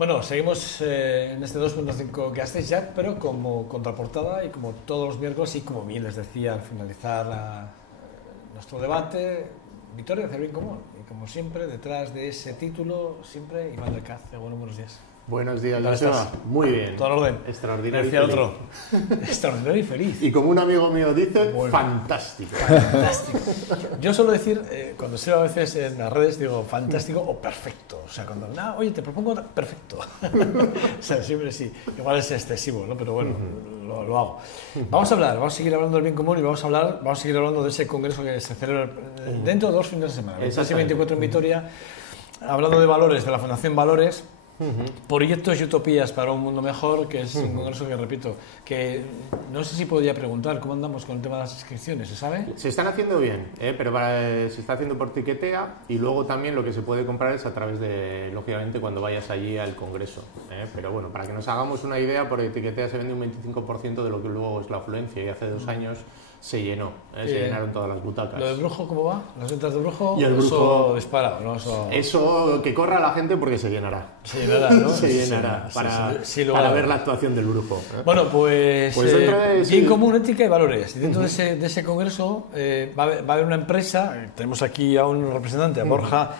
Bueno, seguimos en este 2.5 que hacéis ya, pero como contraportada y como todos los miércoles y como bien les decía al finalizar nuestro debate, victoria hacia el bien común. Y como siempre, detrás de ese título, siempre Iván del Caz. Bueno, buenos días. Buenos días, Joseba. Muy bien. Todo en orden. Extraordinario. Decía otro. Extraordinario y feliz. Y como un amigo mío dice, bueno, fantástico. Fantástico. Yo suelo decir, cuando escribo a veces en las redes, digo fantástico o perfecto. O sea, cuando, oye, te propongo perfecto. O sea, siempre sí. Igual es excesivo, ¿no? Pero bueno, lo hago. Vamos a seguir hablando del bien común y vamos a seguir hablando de ese congreso que se celebra dentro de 2 fines de semana. El 24 en Vitoria, hablando de valores, de la Fundación Valores. Proyectos y utopías para un mundo mejor, que es un congreso que, repito, que no sé si podría preguntar cómo andamos con el tema de las inscripciones, ¿se sabe? Se están haciendo bien, pero se está haciendo por Tiquetea y luego también lo que se puede comprar es a través de, lógicamente, cuando vayas allí al congreso. Pero bueno, para que nos hagamos una idea, por Tiquetea se vende un 25% de lo que luego es la afluencia y hace 2 años se llenó, se llenaron todas las butacas. ¿Lo del Brujo cómo va? ¿Las ventas de Brujo? Y el Brujo eso disparado, ¿no? Eso que corra la gente porque se llenará. Se llenará, ¿no? Se llenará para ver la actuación del Brujo. Bueno, pues bien común, ética y valores. Y dentro de ese congreso va a haber una empresa, tenemos aquí a un representante, a Borja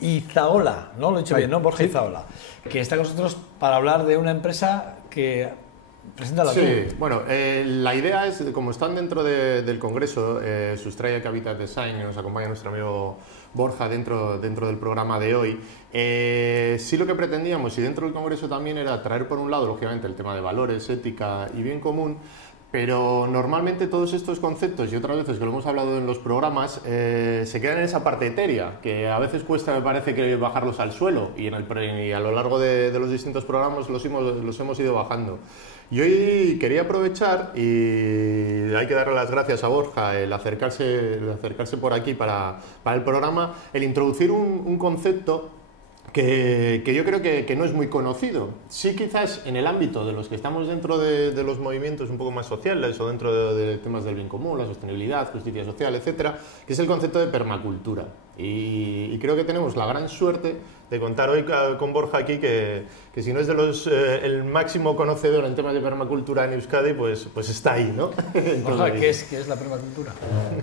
Izaola, ¿no? Lo he dicho bien, ¿no? Borja Izaola, que está con nosotros para hablar de una empresa que... Preséntala tú. Sí, bueno, la idea es, como están dentro del Congreso, Sustraya Habitat Design, y nos acompaña nuestro amigo Borja dentro del programa de hoy, sí lo que pretendíamos, y dentro del Congreso también, era traer por un lado, lógicamente, el tema de valores, ética y bien común, pero normalmente todos estos conceptos, y otras veces que lo hemos hablado en los programas, se quedan en esa parte etérea, que a veces cuesta, me parece, que bajarlos al suelo, y a lo largo de los distintos programas los hemos ido bajando. Y hoy quería aprovechar, y hay que darle las gracias a Borja, el acercarse por aquí para el programa, el introducir un concepto que yo creo que no es muy conocido. Sí, quizás en el ámbito de los que estamos dentro de los movimientos un poco más sociales o dentro de temas del bien común, la sostenibilidad, justicia social, etcétera, que es el concepto de permacultura. Y creo que tenemos la gran suerte de contar hoy con Borja aquí, que si no es de el máximo conocedor en temas de permacultura en Euskadi, pues está ahí, ¿no? Borja, ¿qué es la permacultura?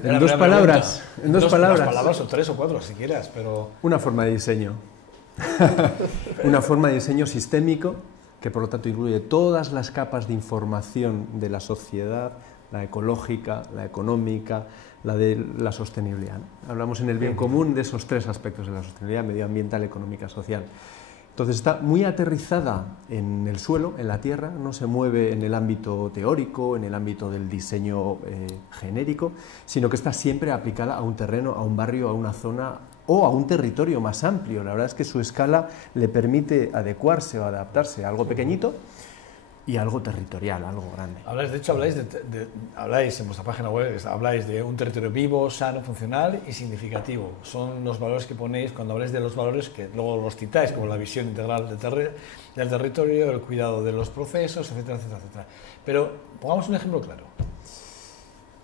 En dos palabras. En dos palabras. 2 palabras o 3 o 4, si quieras, pero... Una forma de diseño. Una forma de diseño sistémico que, por lo tanto, incluye todas las capas de información de la sociedad, la ecológica, la económica, la de la sostenibilidad, ¿no? Hablamos en el bien común de esos 3 aspectos de la sostenibilidad: medioambiental, económica, social. Entonces está muy aterrizada en el suelo, en la tierra, no se mueve en el ámbito teórico, en el ámbito del diseño genérico, sino que está siempre aplicada a un terreno, a un barrio, a una zona o a un territorio más amplio. La verdad es que su escala le permite adecuarse o adaptarse a algo pequeñito y algo territorial, algo grande. De hecho, habláis en vuestra página web, habláis de un territorio vivo, sano, funcional y significativo. Son los valores que ponéis cuando habláis de los valores, que luego los citáis, como la visión integral del territorio, el cuidado de los procesos, etcétera, etcétera, etcétera. Pero pongamos un ejemplo claro.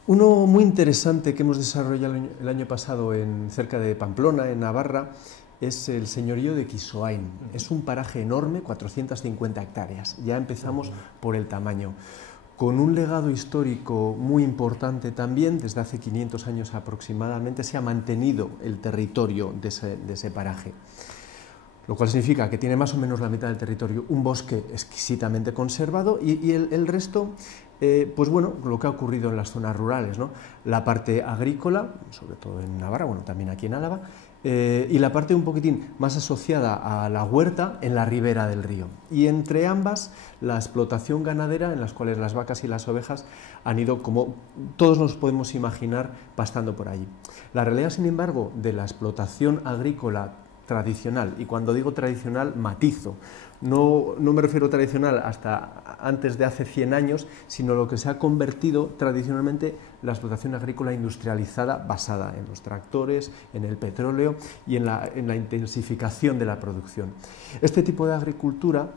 Uno muy interesante que hemos desarrollado el año pasado cerca de Pamplona, en Navarra, es el señorío de Quisoain. Es un paraje enorme, 450 hectáreas. Ya empezamos por el tamaño. Con un legado histórico muy importante también, desde hace 500 años aproximadamente, se ha mantenido el territorio de ese paraje. Lo cual significa que tiene más o menos la mitad del territorio un bosque exquisitamente conservado y el resto, pues bueno, lo que ha ocurrido en las zonas rurales, ¿no? La parte agrícola, sobre todo en Navarra, bueno, también aquí en Álava, y la parte un poquitín más asociada a la huerta en la ribera del río. Y entre ambas, la explotación ganadera, en las cuales las vacas y las ovejas han ido, como todos nos podemos imaginar, pastando por allí. La realidad, sin embargo, de la explotación agrícola tradicional, y cuando digo tradicional matizo, no me refiero tradicional hasta antes de hace 100 años, sino lo que se ha convertido tradicionalmente la explotación agrícola industrializada, basada en los tractores, en el petróleo y en la intensificación de la producción. Este tipo de agricultura,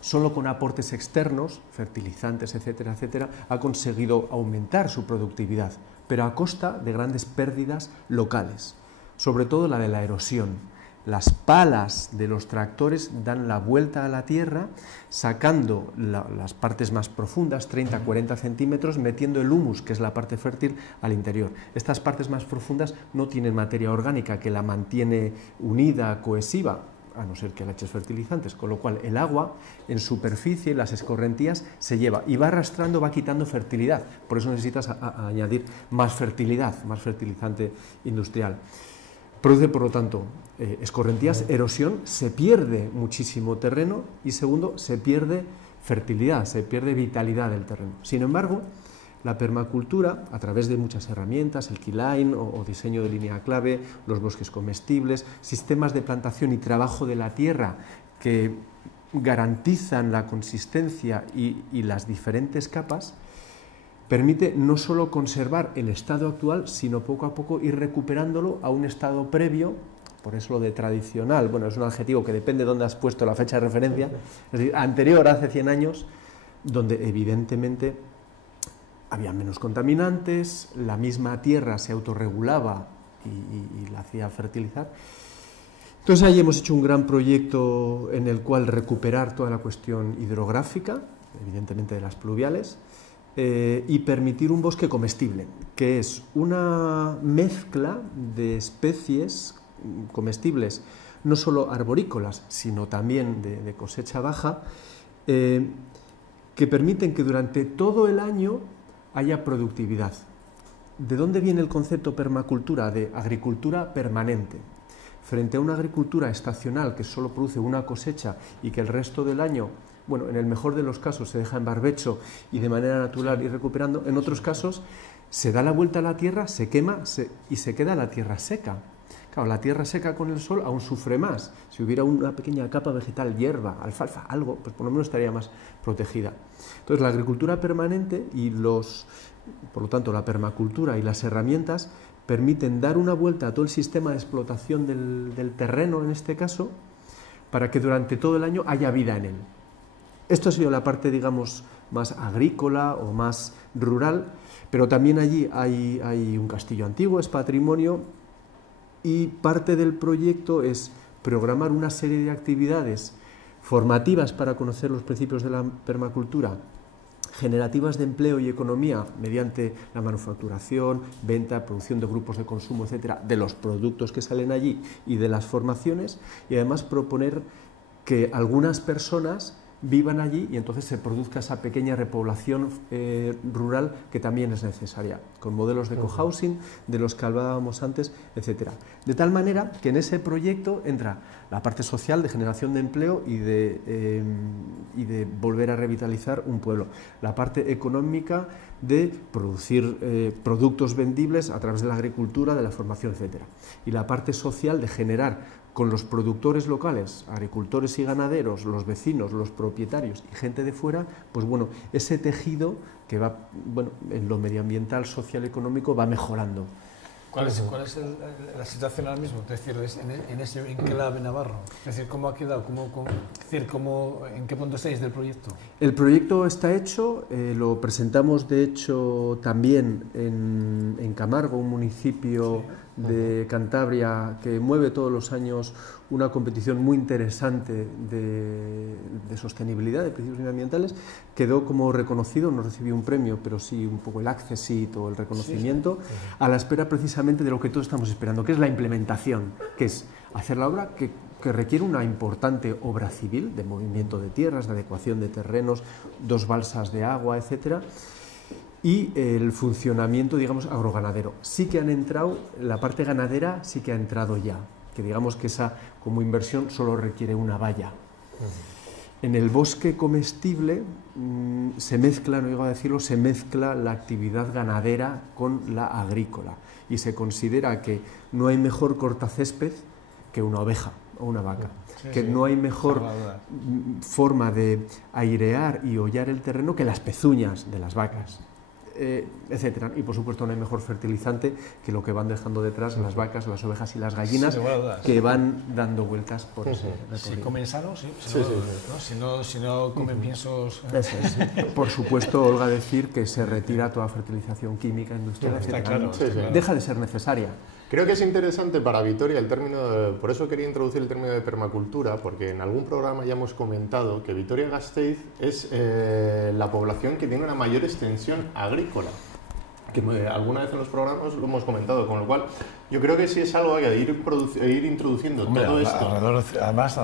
solo con aportes externos, fertilizantes, etcétera, etcétera, ha conseguido aumentar su productividad, pero a costa de grandes pérdidas locales, sobre todo la de la erosión. las palas de los tractores dan la vuelta a la tierra, sacando las partes más profundas, 30-40 centímetros, metiendo el humus, que es la parte fértil, al interior. Estas partes más profundas no tienen materia orgánica que la mantiene unida, cohesiva, a no ser que le eches fertilizantes, con lo cual el agua en superficie, las escorrentías, se lleva y va arrastrando, va quitando fertilidad. Por eso necesitas añadir más fertilidad, más fertilizante industrial. Produce, por lo tanto, escorrentías, erosión, se pierde muchísimo terreno y, segundo, se pierde fertilidad, se pierde vitalidad del terreno. Sin embargo, la permacultura, a través de muchas herramientas, el keyline o diseño de línea clave, los bosques comestibles, sistemas de plantación y trabajo de la tierra que garantizan la consistencia y las diferentes capas, permite no solo conservar el estado actual, sino poco a poco ir recuperándolo a un estado previo. Por eso lo de tradicional, bueno, es un adjetivo que depende de dónde has puesto la fecha de referencia, es decir, anterior, hace 100 años, donde evidentemente había menos contaminantes, la misma tierra se autorregulaba y la hacía fertilizar. Entonces ahí hemos hecho un gran proyecto en el cual recuperar toda la cuestión hidrográfica, evidentemente de las pluviales, y permitir un bosque comestible, que es una mezcla de especies comestibles, no solo arborícolas, sino también de cosecha baja, que permiten que durante todo el año haya productividad. ¿De dónde viene el concepto permacultura? De agricultura permanente. Frente a una agricultura estacional que solo produce una cosecha y que el resto del año, bueno, en el mejor de los casos se deja en barbecho y de manera natural ir recuperando, en otros casos se da la vuelta a la tierra, se quema y se queda la tierra seca. Claro, la tierra seca con el sol aún sufre más. Si hubiera una pequeña capa vegetal, hierba, alfalfa, algo, pues por lo menos estaría más protegida. Entonces, la agricultura permanente y por lo tanto, la permacultura y las herramientas permiten dar una vuelta a todo el sistema de explotación del terreno, en este caso, para que durante todo el año haya vida en él. Esto ha sido la parte, digamos, más agrícola o más rural, pero también allí hay un castillo antiguo, es patrimonio. Y parte del proyecto es programar una serie de actividades formativas para conocer los principios de la permacultura, generativas de empleo y economía mediante la manufacturación, venta, producción de grupos de consumo, etcétera, de los productos que salen allí y de las formaciones, y además proponer que algunas personas vivan allí y entonces se produzca esa pequeña repoblación rural que también es necesaria, con modelos de cohousing, de los que hablábamos antes, etcétera. De tal manera que en ese proyecto entra la parte social de generación de empleo y de volver a revitalizar un pueblo, la parte económica de producir productos vendibles a través de la agricultura, de la formación, etcétera, y la parte social de generar con los productores locales, agricultores y ganaderos, los vecinos, los propietarios y gente de fuera, pues bueno, ese tejido que va, bueno, en lo medioambiental, social, económico, va mejorando. ¿Cuál es la situación ahora mismo? Es decir, en ese enclave navarro. Es decir, ¿cómo ha quedado? ¿En qué punto estáis del proyecto? El proyecto está hecho, lo presentamos de hecho también en Camargo, un municipio de Cantabria que mueve todos los años una competición muy interesante de sostenibilidad, de principios ambientales. Quedó como reconocido, no recibió un premio, pero sí un poco el accessit o el reconocimiento, a la espera precisamente de lo que todos estamos esperando, que es la implementación, que es hacer la obra que requiere una importante obra civil de movimiento de tierras, de adecuación de terrenos, 2 balsas de agua, etcétera, y el funcionamiento, digamos, agroganadero. Sí que han entrado, la parte ganadera sí que ha entrado ya, que digamos que esa como inversión solo requiere una valla. En el bosque comestible se mezcla, no llego a decirlo, se mezcla la actividad ganadera con la agrícola y se considera que no hay mejor cortacésped que una oveja o una vaca, no hay mejor forma de airear y hollar el terreno que las pezuñas de las vacas, etcétera. Y por supuesto no hay mejor fertilizante que lo que van dejando detrás las vacas, las ovejas y las gallinas, que van dando vueltas por ese recorrido. Si comen sano, sí. Si no comen piensos... Por supuesto, Olga, decir que se retira toda fertilización química industrial, etcétera. Está claro. Deja de ser necesaria. Creo que es interesante para Vitoria el término, por eso quería introducir el término de permacultura, porque en algún programa ya hemos comentado que Vitoria-Gasteiz es la población que tiene una mayor extensión agrícola, que alguna vez en los programas lo hemos comentado, con lo cual yo creo que sí es algo que ir introduciendo todo esto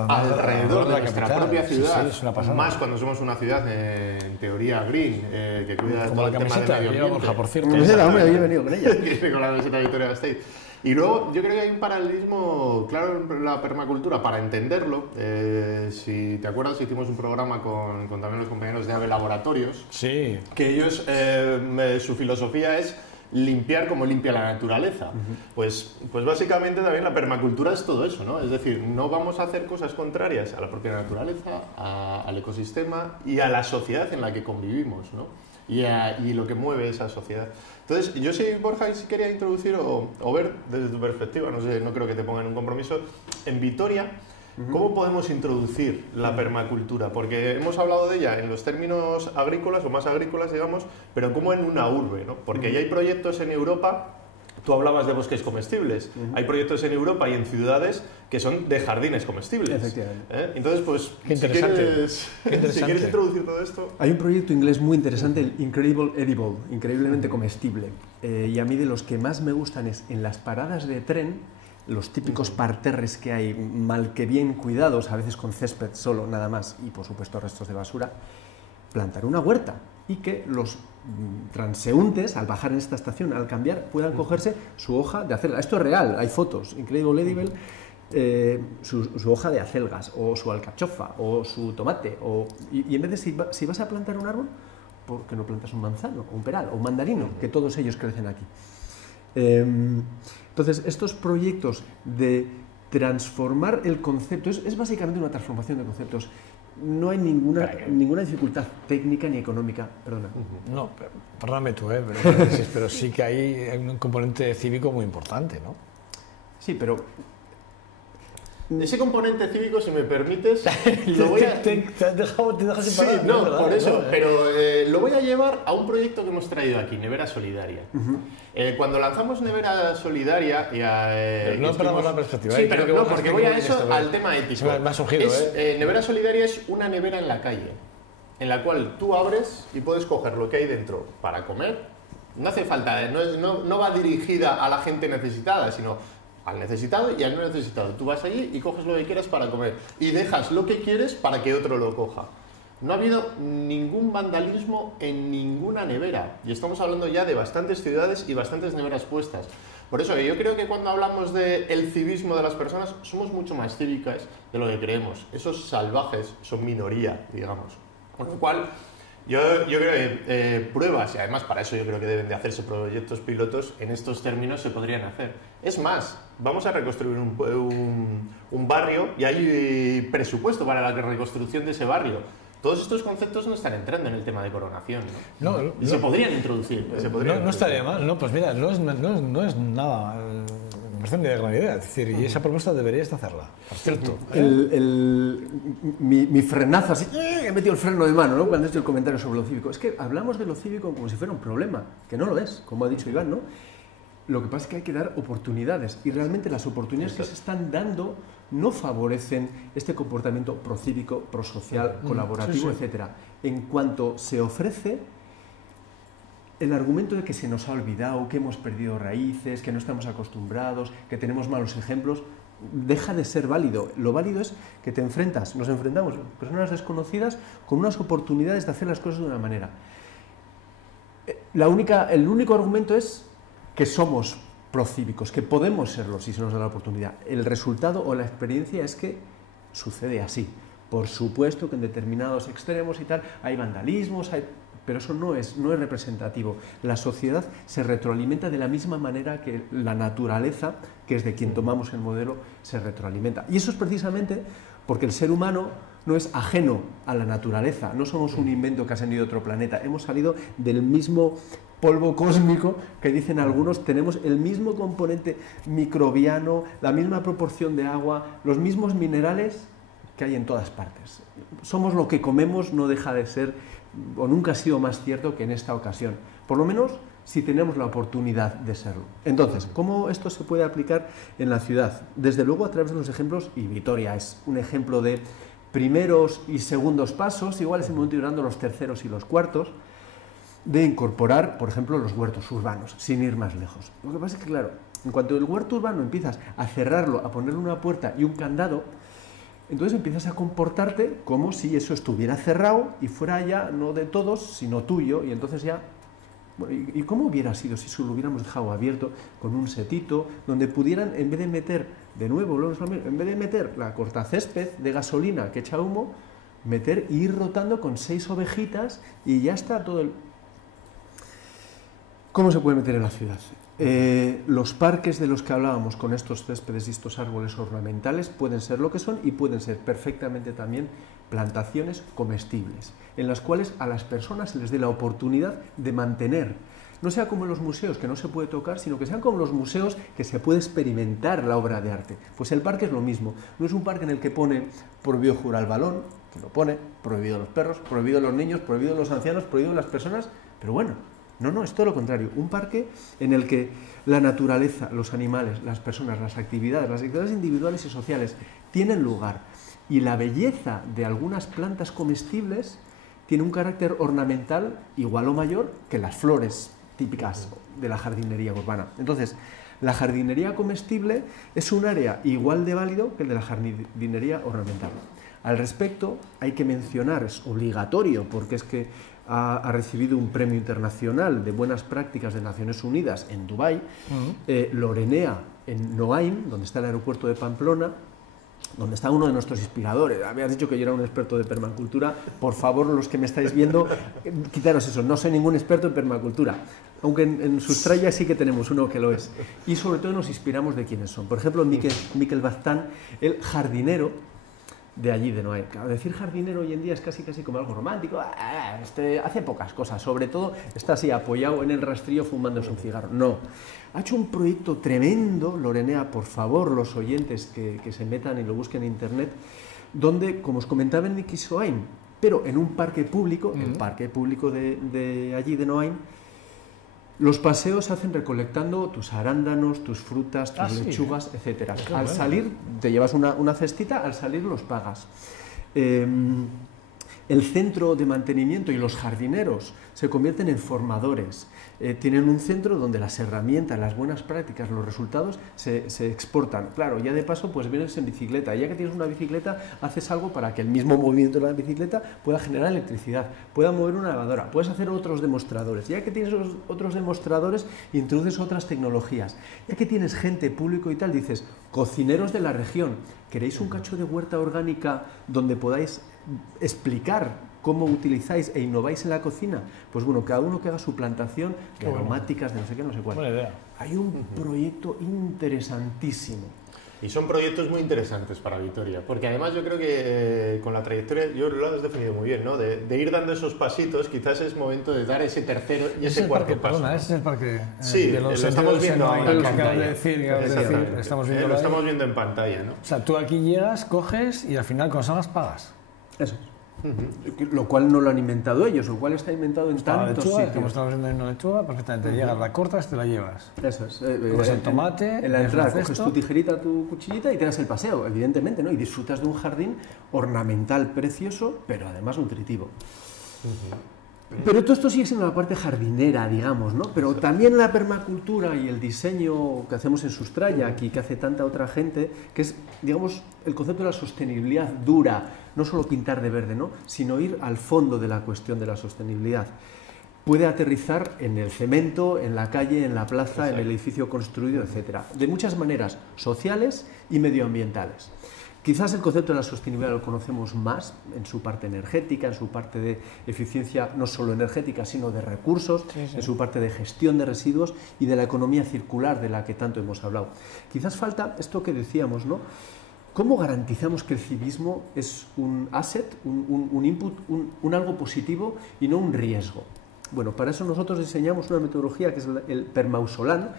alrededor de nuestra propia ciudad, es una pasada. Más cuando somos una ciudad en teoría green, que cuida como todo la el tema camiseta del medio ambiente. Borja, por cierto. Hombre, había venido con ella. Con la camiseta de Vitoria-Gasteiz. Y luego yo creo que hay un paralelismo claro en la permacultura. Para entenderlo, si te acuerdas, hicimos un programa con también los compañeros de AVE Laboratorios, Sí. que ellos, su filosofía es limpiar como limpia la naturaleza. Pues básicamente también la permacultura es todo eso, ¿no? Es decir, no vamos a hacer cosas contrarias a la propia naturaleza, al ecosistema y a la sociedad en la que convivimos, ¿no? Y lo que mueve esa sociedad. Entonces, yo sí, Borja, si quería introducir o ver desde tu perspectiva, no sé, no creo que te pongan un compromiso, en Vitoria, ¿cómo podemos introducir la permacultura? Porque hemos hablado de ella en los términos agrícolas o más agrícolas, digamos, pero como en una urbe, ¿no? Porque ya hay proyectos en Europa. Tú hablabas de bosques comestibles. Hay proyectos en Europa y en ciudades que son de jardines comestibles. Efectivamente. Entonces, pues, Qué interesante. Si quieres introducir todo esto... Hay un proyecto inglés muy interesante, el Incredible Edible, increíblemente comestible. Y a mí de los que más me gustan es en las paradas de tren, los típicos parterres que hay mal que bien cuidados, a veces con césped solo, nada más, y por supuesto restos de basura, plantar una huerta y que los transeúntes, al bajar en esta estación, al cambiar, puedan cogerse su hoja de acelga. Esto es real, hay fotos, Incredible Edible, su hoja de acelgas, o su alcachofa, o su tomate, y en vez de si vas a plantar un árbol, ¿por qué no plantas un manzano, o un peral, o un mandarino? Que todos ellos crecen aquí. Entonces, estos proyectos de transformar el concepto, es básicamente una transformación de conceptos. No hay ninguna dificultad técnica ni económica, perdona. No, perdóname tú, pero sí que hay un componente cívico muy importante, ¿no? Sí, pero... Ese componente cívico, si me permites, lo voy a... Te dejas sin parar, Sí, no, ¿verdad? por eso, pero lo voy a llevar a un proyecto que hemos traído aquí, Nevera Solidaria. Cuando lanzamos Nevera Solidaria... Pero no perdamos la perspectiva. Sí, pero no, porque voy a eso, al tema ético. Me ha surgido, Nevera Solidaria es una nevera en la calle, en la cual tú abres y puedes coger lo que hay dentro para comer. No hace falta, no va dirigida a la gente necesitada, sino al necesitado y al no necesitado. Tú vas allí y coges lo que quieras para comer y dejas lo que quieres para que otro lo coja. No ha habido ningún vandalismo en ninguna nevera y estamos hablando ya de bastantes ciudades y bastantes neveras puestas. Por eso yo creo que cuando hablamos del civismo de las personas somos mucho más cívicas de lo que creemos. Esos salvajes son minoría, digamos. Con lo cual yo creo que pruebas, y además para eso yo creo que deben de hacerse proyectos pilotos, en estos términos se podrían hacer. Es más, vamos a reconstruir un barrio y hay presupuesto para la reconstrucción de ese barrio. Todos estos conceptos no están entrando en el tema de coronación, ¿no? Y se podrían introducir. No estaría mal, no, pues mira, no es nada... Me parece una gran idea, es decir, y esa propuesta deberías de hacerla, por cierto. Mi frenazo, así, he metido el freno de mano, ¿no? Cuando he hecho el comentario sobre lo cívico. Es que hablamos de lo cívico como si fuera un problema, que no lo es, como ha dicho Iván, ¿no? Lo que pasa es que hay que dar oportunidades, y realmente las oportunidades que se están dando no favorecen este comportamiento procívico, prosocial, colaborativo, etc. En cuanto se ofrece el argumento de que se nos ha olvidado, que hemos perdido raíces, que no estamos acostumbrados, que tenemos malos ejemplos, deja de ser válido. Lo válido es que nos enfrentamos, personas desconocidas, con unas oportunidades de hacer las cosas de una manera. El único argumento es que somos procívicos, que podemos serlo si se nos da la oportunidad. El resultado o la experiencia es que sucede así. Por supuesto que en determinados extremos y tal hay vandalismos, pero eso no es representativo. La sociedad se retroalimenta de la misma manera que la naturaleza, que es de quien tomamos el modelo, se retroalimenta. Y eso es precisamente porque el ser humano no es ajeno a la naturaleza, no somos un invento que ha salido de otro planeta, hemos salido del mismo polvo cósmico que dicen algunos, tenemos el mismo componente microbiano, la misma proporción de agua, los mismos minerales que hay en todas partes. Somos lo que comemos, no deja de ser, o nunca ha sido más cierto que en esta ocasión. Por lo menos si tenemos la oportunidad de serlo. Entonces, ¿cómo esto se puede aplicar en la ciudad? Desde luego a través de los ejemplos, y Vitoria es un ejemplo de primeros y segundos pasos, igual es el momento de ir dando los terceros y los cuartos, de incorporar, por ejemplo, los huertos urbanos, sin ir más lejos. Lo que pasa es que, claro, en cuanto el huerto urbano empiezas a cerrarlo, a ponerle una puerta y un candado, entonces empiezas a comportarte como si eso estuviera cerrado y fuera ya no de todos, sino tuyo, y entonces ya... Bueno, ¿y cómo hubiera sido si lo hubiéramos dejado abierto con un setito donde pudieran, en vez de meter, de nuevo, en vez de meter la cortacésped de gasolina que echa humo, meter y ir rotando con 6 ovejitas y ya está todo el... ¿Cómo se puede meter en la ciudad? Los parques de los que hablábamos con estos céspedes y estos árboles ornamentales pueden ser lo que son y pueden ser perfectamente también plantaciones comestibles, en las cuales a las personas se les dé la oportunidad de mantener, no sea como en los museos que no se puede tocar, sino que sean como los museos que se puede experimentar la obra de arte. Pues el parque es lo mismo, no es un parque en el que pone prohibido jugar al balón, que lo pone, prohibido los perros, prohibido los niños, prohibido los ancianos, prohibido las personas, pero bueno, no, es todo lo contrario, un parque en el que la naturaleza, los animales, las personas, las actividades individuales y sociales tienen lugar y la belleza de algunas plantas comestibles tiene un carácter ornamental igual o mayor que las flores típicas de la jardinería urbana. Entonces, la jardinería comestible es un área igual de válido que el de la jardinería ornamental. Al respecto, hay que mencionar, es obligatorio, porque es que ha recibido un premio internacional de buenas prácticas de Naciones Unidas en Dubái, Lorenea en Noain, donde está el aeropuerto de Pamplona, donde está uno de nuestros inspiradores. Habías dicho que yo era un experto de permacultura. Por favor, los que me estáis viendo, quitaros eso, no soy ningún experto en permacultura, aunque en Sustraya sí que tenemos uno que lo es. Y sobre todo nos inspiramos de quiénes son. Por ejemplo, Miquel Baztán, el jardinero de allí, de Noé. Claro, decir jardinero hoy en día es casi como algo romántico. Hace pocas cosas, sobre todo está así apoyado en el rastrillo fumándose un cigarro. No, ha hecho un proyecto tremendo, Lorenea, por favor, los oyentes que se metan y lo busquen en internet, donde, como os comentaba en Nikisoain, pero en un parque público, el parque público de allí, de Noain, los paseos se hacen recolectando tus arándanos, tus frutas, tus lechugas, etc. Al salir, te llevas una cestita, al salir los pagas. El centro de mantenimiento y los jardineros se convierten en formadores. Tienen un centro donde las herramientas, las buenas prácticas, los resultados se exportan. Claro, ya de paso pues vienes en bicicleta. Ya que tienes una bicicleta, haces algo para que el mismo movimiento de la bicicleta pueda generar electricidad, pueda mover una lavadora, puedes hacer otros demostradores. Ya que tienes otros demostradores, introduces otras tecnologías. Ya que tienes gente, público y tal, dices, cocineros de la región, ¿queréis un cacho de huerta orgánica donde podáis explicar cómo utilizáis e innováis en la cocina? Pues bueno, cada uno que haga su plantación de aromáticas, de no sé qué, no sé cuál. Buena idea. Hay un proyecto interesantísimo. Y son proyectos muy interesantes para Vitoria, porque además yo creo que con la trayectoria, yo lo has definido muy bien, ¿no? De ir dando esos pasitos, quizás es momento de dar ese tercero y ese cuarto paso. Perdona, ese es el parque sí, de los lo estamos viendo ahora que en acabas pantalla. de decir, Lo estamos viendo en pantalla, ¿no? O sea, tú aquí llegas, coges y al final con salgas pagas. Eso es. Lo cual no lo han inventado ellos, lo cual está inventado en tantos lechuga, sitios. Como estamos viendo en una lechuga, perfectamente. Llegas, la cortas, te la llevas. Eso es. Coges el tomate, en la entrada el coges cesto, tu tijerita, tu cuchillita y te das el paseo, evidentemente, ¿no? Y disfrutas de un jardín ornamental precioso, pero además nutritivo. Pero todo esto sigue siendo la parte jardinera, digamos, ¿no? Pero también la permacultura y el diseño que hacemos en Sustraya, aquí que hace tanta otra gente, que es, digamos, el concepto de la sostenibilidad dura, no solo pintar de verde, ¿no? Sino ir al fondo de la cuestión de la sostenibilidad. Puede aterrizar en el cemento, en la calle, en la plaza, en el edificio construido, etc. De muchas maneras sociales y medioambientales. Quizás el concepto de la sostenibilidad lo conocemos más en su parte energética, en su parte de eficiencia no solo energética, sino de recursos, en su parte de gestión de residuos y de la economía circular de la que tanto hemos hablado. Quizás falta esto que decíamos, ¿no? ¿Cómo garantizamos que el civismo es un asset, un input, un algo positivo y no un riesgo? Bueno, para eso nosotros diseñamos una metodología que es el Permausolán.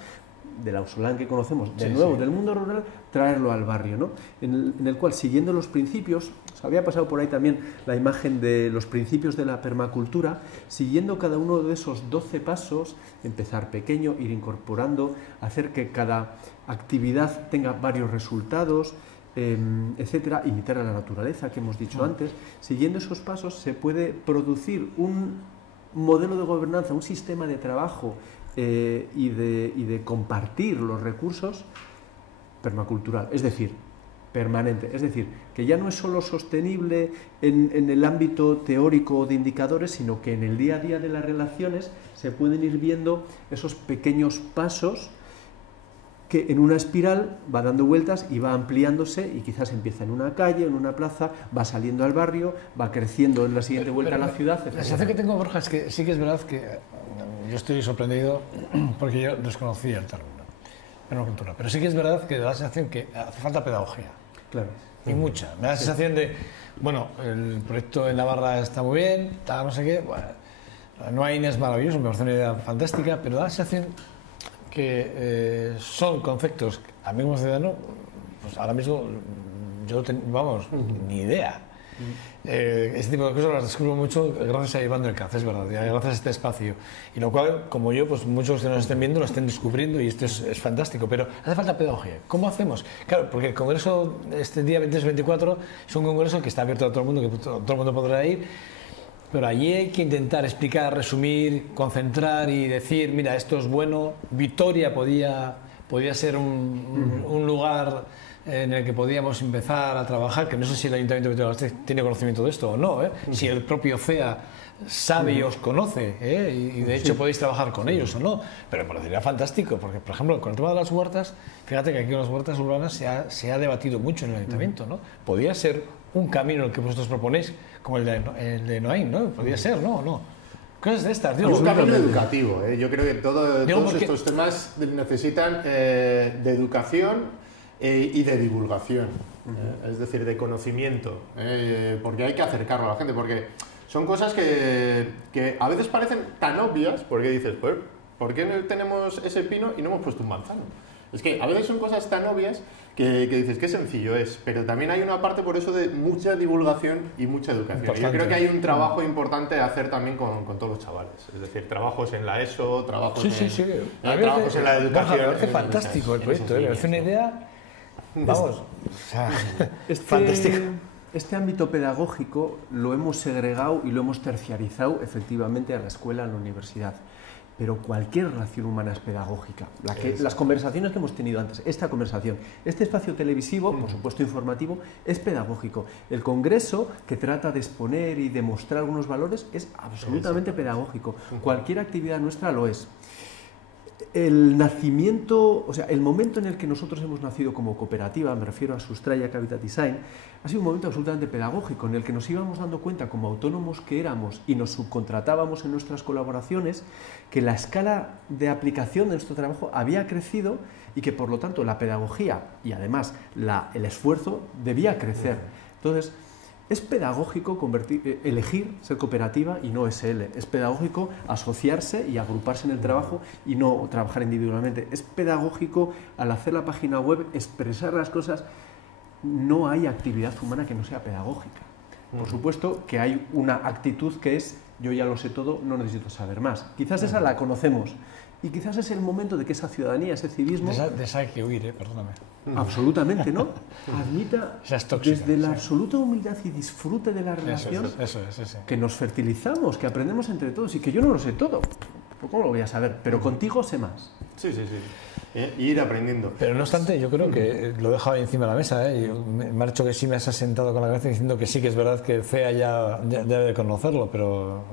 del Ausolán que conocemos, de nuevo del mundo rural, traerlo al barrio, ¿no? En el cual, siguiendo los principios, os había pasado por ahí también la imagen de los principios de la permacultura, siguiendo cada uno de esos 12 pasos, empezar pequeño, ir incorporando, hacer que cada actividad tenga varios resultados, etcétera, imitar a la naturaleza que hemos dicho antes. Siguiendo esos pasos se puede producir un modelo de gobernanza, un sistema de trabajo y de compartir los recursos permacultural, es decir, permanente, es decir, que ya no es solo sostenible en el ámbito teórico de indicadores, sino que en el día a día de las relaciones se pueden ir viendo esos pequeños pasos que en una espiral va dando vueltas y va ampliándose y quizás empieza en una calle, en una plaza, va saliendo al barrio, va creciendo en la siguiente vuelta a la ciudad, etc. La sensación que tengo, Borja, es que sí que es verdad que yo estoy sorprendido porque yo desconocía el término permacultura, pero sí que es verdad que da la sensación que hace falta pedagogía. Claro. Y mucha. Me da la sensación de, bueno, el proyecto en Navarra está muy bien, tal, no sé qué, bueno, Noain es maravilloso, me parece una idea fantástica, pero da la sensación que son conceptos que a mí como ciudadano, pues ahora mismo yo vamos, ni idea. Este tipo de cosas las descubro mucho gracias a Iván del Caz, es verdad, gracias a este espacio. Y lo cual, como yo, pues muchos que nos estén viendo lo estén descubriendo y esto es fantástico, pero hace falta pedagogía. ¿Cómo hacemos? Claro, porque el congreso, este día 23-24, es un congreso que está abierto a todo el mundo, que todo el mundo podrá ir. Pero allí hay que intentar explicar, resumir, concentrar y decir, mira, esto es bueno. Vitoria podía ser un lugar en el que podíamos empezar a trabajar, que no sé si el Ayuntamiento de Vitoria tiene conocimiento de esto o no, si el propio CEA sabe y os conoce, y de hecho podéis trabajar con ellos o no, pero me parecería fantástico, porque por ejemplo con el tema de las huertas, fíjate que aquí en las huertas urbanas se ha debatido mucho en el Ayuntamiento, ¿no? Podría ser un camino el que vosotros proponéis, como el de Noain, ¿no? Podría ser, ¿no? ¿O no? Cosas de estas, digo. Es un camino educativo, ¿eh? Yo creo que todos estos temas necesitan de educación y de divulgación, es decir, de conocimiento, porque hay que acercarlo a la gente, porque son cosas que a veces parecen tan obvias, porque dices, pues, ¿por qué no tenemos ese pino y no hemos puesto un manzano? Es que a veces son cosas tan obvias que dices, qué sencillo es, pero también hay una parte por eso de mucha divulgación y mucha educación. Yo creo que hay un trabajo importante a hacer también con todos los chavales, es decir, trabajos en la ESO, trabajos en la educación. Me parece fantástico el proyecto, me parece una idea, vamos, o sea, fantástico. Este ámbito pedagógico lo hemos segregado y lo hemos terciarizado efectivamente a la escuela, a la universidad. Pero cualquier relación humana es pedagógica. Las conversaciones que hemos tenido antes, esta conversación, este espacio televisivo, por supuesto informativo, es pedagógico. El congreso, que trata de exponer y demostrar unos valores, es absolutamente pedagógico. Cualquier actividad nuestra lo es. El nacimiento, o sea, el momento en el que nosotros hemos nacido como cooperativa, me refiero a Sustraiak Habitat Design, ha sido un momento absolutamente pedagógico en el que nos íbamos dando cuenta, como autónomos que éramos y nos subcontratábamos en nuestras colaboraciones, que la escala de aplicación de nuestro trabajo había crecido y que por lo tanto la pedagogía y además el esfuerzo debía crecer. Entonces, es pedagógico elegir ser cooperativa y no SL. Es pedagógico asociarse y agruparse en el trabajo y no trabajar individualmente. Es pedagógico al hacer la página web expresar las cosas. No hay actividad humana que no sea pedagógica. Por supuesto que hay una actitud que es yo ya lo sé todo, no necesito saber más. Quizás esa la conocemos. Y quizás es el momento de que esa ciudadanía, ese civismo... De esa hay que huir, perdóname. Absolutamente, ¿no? Admita tóxica, desde la absoluta humildad y disfrute de la relación eso es. Que nos fertilizamos, que aprendemos entre todos y que yo no lo sé todo. ¿Cómo lo voy a saber? Pero contigo sé más. Sí. Ir aprendiendo. Pero no obstante, yo creo que lo he dejado ahí encima de la mesa, ¿eh? Me ha dicho que sí me has asentado con la cabeza diciendo que sí que es verdad que el CEA ya debe conocerlo, pero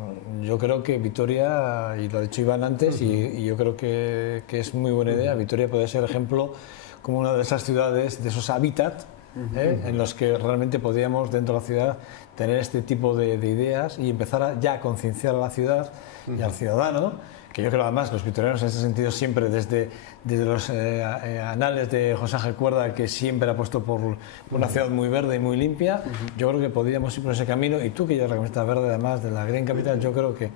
yo creo que Vitoria, y lo ha dicho Iván antes, y yo creo que es muy buena idea, Vitoria puede ser ejemplo como una de esas ciudades, de esos hábitats, en los que realmente podríamos dentro de la ciudad tener este tipo de ideas y empezar ya a concienciar a la ciudad y al ciudadano, que yo creo además los vitorianos en ese sentido siempre desde los anales de José Ángel Cuerda, que siempre ha puesto por una ciudad muy verde y muy limpia, yo creo que podríamos ir por ese camino, y tú que llevas la camiseta verde además de la Green Capital, yo creo que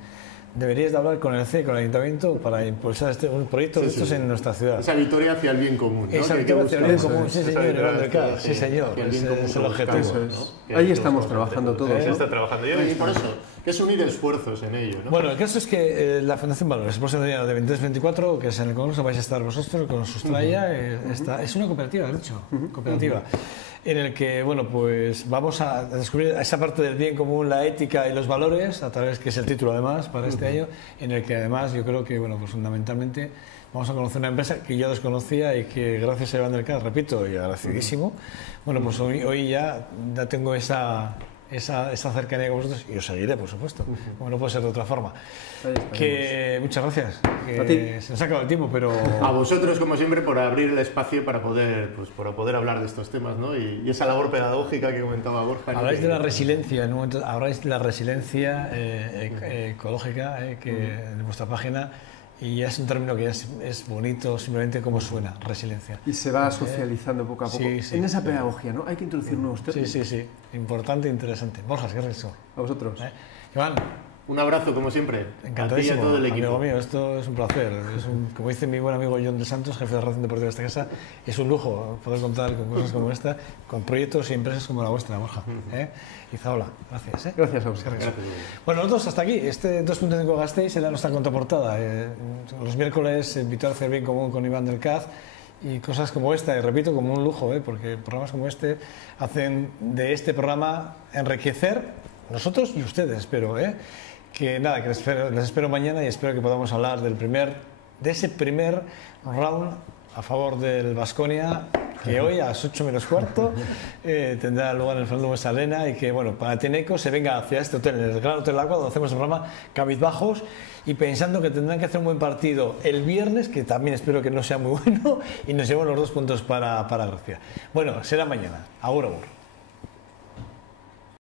deberías de hablar con el CE, con el Ayuntamiento, para impulsar un proyecto de estos en nuestra ciudad. Esa victoria hacia el bien común, ¿no? Esa victoria hacia el bien común, sí señor, Iván del Cal, sí señor, ese es el objetivo. Ahí estamos trabajando todos. Se está trabajando, y por eso, que es unir esfuerzos en ello, ¿no? Bueno, el caso es que la Fundación Valores, el próximo día de 23-24, que es en el Congreso, vais a estar vosotros con Sustraya, es una cooperativa, de hecho, cooperativa. En el que, bueno, pues vamos a descubrir esa parte del bien común, la ética y los valores, a través, que es el título además para este año, en el que además yo creo que, bueno, pues fundamentalmente vamos a conocer una empresa que yo desconocía y que gracias a Iván del Cal, repito, y agradecidísimo, bueno, pues hoy ya tengo esa cercanía con vosotros y os seguiré, por supuesto, como no puede ser de otra forma. Muchas gracias. A ti. Se nos ha acabado el tiempo, pero... A vosotros, como siempre, por abrir el espacio para poder hablar de estos temas, ¿no? Y esa labor pedagógica que comentaba Borja. Habláis de la resiliencia, en un momento habláis de la resiliencia ecológica que en vuestra página, y es un término que es bonito, simplemente como suena, resiliencia. Y se va socializando poco a poco. Sí, en esa pedagogía, ¿no? Hay que introducir nuevos términos. Sí, importante e interesante. Borja, ¿qué es eso? A vosotros. Iván. Un abrazo, como siempre. Encantadísimo, a todo el equipo. amigo mío, esto es un placer. Como dice mi buen amigo John de Santos, jefe de la Relación Deportiva de esta casa, es un lujo poder contar con cosas como esta, con proyectos y empresas como la vuestra, Borja. Izaola, gracias. Gracias a ustedes. Bueno, nosotros hasta aquí. Este 2.5 Gasteiz era nuestra contraportada. Los miércoles invito a hacer bien común con Iván del Caz. Y cosas como esta, y repito, como un lujo, porque programas como este hacen de este programa enriquecer nosotros y ustedes, espero, que nada, que les espero mañana y espero que podamos hablar de ese primer round a favor del Baskonia, que hoy a las 8 menos cuarto tendrá lugar en el Fernando Mesalena, y que, bueno, para Teneco se venga hacia este hotel, en el Gran Hotel Agua, donde hacemos el programa, cabizbajos, y pensando que tendrán que hacer un buen partido el viernes, que también espero que no sea muy bueno, y nos llevamos los 2 puntos para Gracia. Bueno, será mañana. Agur, agur.